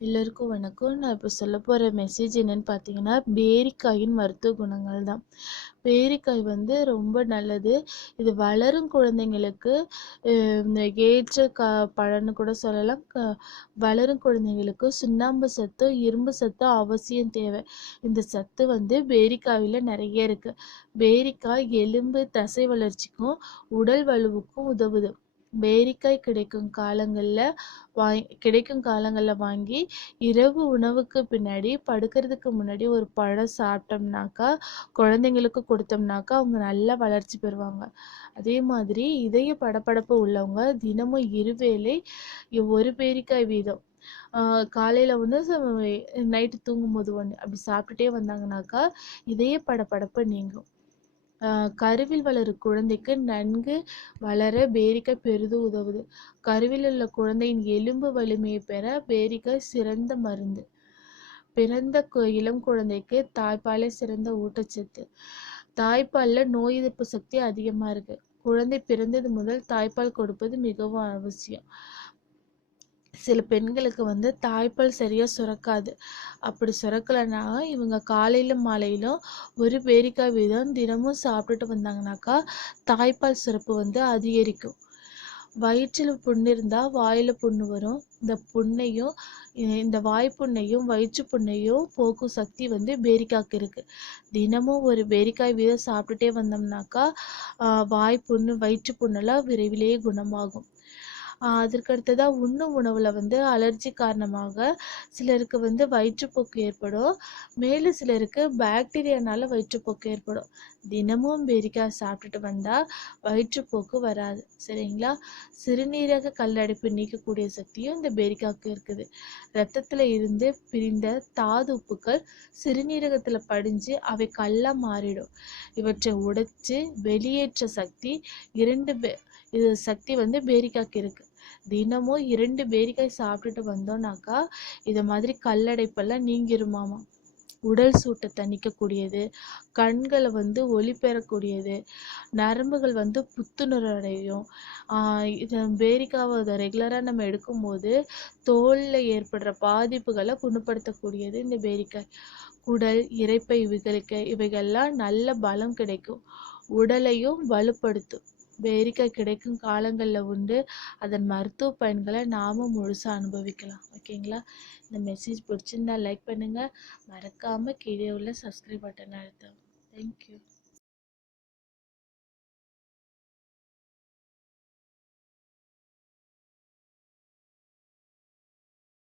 எல்லோருக்கும் வணக்கம். நான் இப்போ சொல்ல போகிற மெசேஜ் என்னன்னு பார்த்தீங்கன்னா பேரிக்காயின் மருத்துவ குணங்கள் தான். பேரிக்காய் வந்து ரொம்ப நல்லது. இது வளரும் குழந்தைங்களுக்கு இந்த ஏற்ற க பழன்னு கூட சொல்லலாம். க வளரும் குழந்தைங்களுக்கு சுண்ணாம்பு சத்தும் இரும்பு சத்தும் அவசியம் தேவை. இந்த சத்து வந்து பேரிக்காயில் நிறைய இருக்குது பேரிக்காய் எலும்பு தசை வளர்ச்சிக்கும் உடல் வலுவுக்கும் உதவுது. பேரிக்காய் கிடைக்கும் காலங்களில் வாய் கிடைக்கும் காலங்களில் வாங்கி இரவு உணவுக்கு பின்னாடி படுக்கிறதுக்கு முன்னாடி ஒரு பழம் சாப்பிட்டோம்னாக்கா குழந்தைங்களுக்கு கொடுத்தோம்னாக்கா அவங்க நல்லா வளர்ச்சி பெறுவாங்க. அதே மாதிரி இதய படப்படப்பு உள்ளவங்க தினமும் இருவேளை ஒரு பேரிக்காய் வீதம். காலையில் வந்து நைட்டு தூங்கும்போது ஒன்று அப்படி சாப்பிட்டுட்டே வந்தாங்கனாக்கா இதய படப்படப்பு நீங்கும். கருவில் வளரும் குழந்தைக்கு நன்கு வளர பேரிக்காய் பெரிதும் உதவுது. கருவில் உள்ள குழந்தையின் எலும்பு வலிமையை பெற பேரிக்காய் சிறந்த மருந்து. பிறந்த இளம் குழந்தைக்கு தாய்ப்பாலே சிறந்த ஊட்டச்சத்து. தாய்ப்பாலில் நோய் எதிர்ப்பு சக்தி அதிகமா இருக்கு. குழந்தை பிறந்தது முதல் தாய்ப்பால் கொடுப்பது மிகவும் அவசியம். சில பெண்களுக்கு வந்து தாய்ப்பால் சரியாக சுரக்காது. அப்படி சுரக்கலைன்னா இவங்க காலையிலும் மாலையிலும் ஒரு பேரிக்காய் வீதம் தினமும் சாப்பிட்டுட்டு வந்தாங்கனாக்கா தாய்ப்பால் சுரப்பு வந்து அதிகரிக்கும். வயிற்றில் புண்ணு இருந்தால் வாயில் புண்ணு வரும். இந்த புண்ணையும் இந்த வாய்ப்புண்ணையும் வயிற்று புண்ணையும் போக்கும் சக்தி வந்து பேரிக்காய்க்கு இருக்கு. தினமும் ஒரு பேரிக்காய் வீதம் சாப்பிட்டுட்டே வந்தோம்னாக்கா வாய் புண்ணு வயிற்று புண்ணெல்லாம் விரைவிலேயே குணமாகும். அதற்கடுத்ததாக உண்ணும் உணவில் வந்து அலர்ஜி காரணமாக சிலருக்கு வந்து வயிற்றுப்போக்கு ஏற்படும். மேலும் சிலருக்கு பாக்டீரியானால வயிற்றுப்போக்கு ஏற்படும். தினமும் பேரிக்காய் சாப்பிட்டுட்டு வந்தால் வயிற்றுப்போக்கு வராது. சரிங்களா? சிறுநீரக கல்லடைப்பு நீக்கக்கூடிய சக்தியும் இந்த பேரிக்காய்க்கு இருக்குது. ரத்தத்தில் இருந்து பிரிந்த தாது உப்புக்கள் சிறுநீரகத்தில் படிஞ்சு அவை கல்லாக மாறிடும். இவற்றை உடைச்சு வெளியேற்ற சக்தி இரண்டு பே- இது சக்தி வந்து பேரிக்காய்க்கு இருக்குது தினமும் இரண்டு பேரிக்காய் சாப்பிட்டுட்டு வந்தோம்னாக்கா இது மாதிரி கல்லடைப்பெல்லாம் நீங்கிருமாமா. உடல் சூட்டை தணிக்கக்கூடியது கண்களை வந்து ஒளி பெறக்கூடியது நரம்புகள் வந்து புத்துணர்வு அடையும் ஆஹ் இது பேரிக்காவை ரெகுலராக நம்ம எடுக்கும்போது தோல்ல ஏற்படுற பாதிப்புகளை குணப்படுத்தக்கூடியது இந்த பேரிக்காய். குடல் இரைப்பை இவைகளுக்கு இவைகள்லாம் நல்ல பலம் கிடைக்கும். உடலையும் வலுப்படுத்தும். பேரிக்காய் கிடைக்கும் காலங்களில் உண்டு. அதன் மருத்துவ பயன்களை நாம முழுசாக அனுபவிக்கலாம். ஓகேங்களா? இந்த மெசேஜ் பிடிச்சிருந்தா லைக் பண்ணுங்கள் மறக்காமல் கீழே உள்ள சப்ஸ்கிரைப் பட்டன் அழுத்தவும். தேங்க்யூ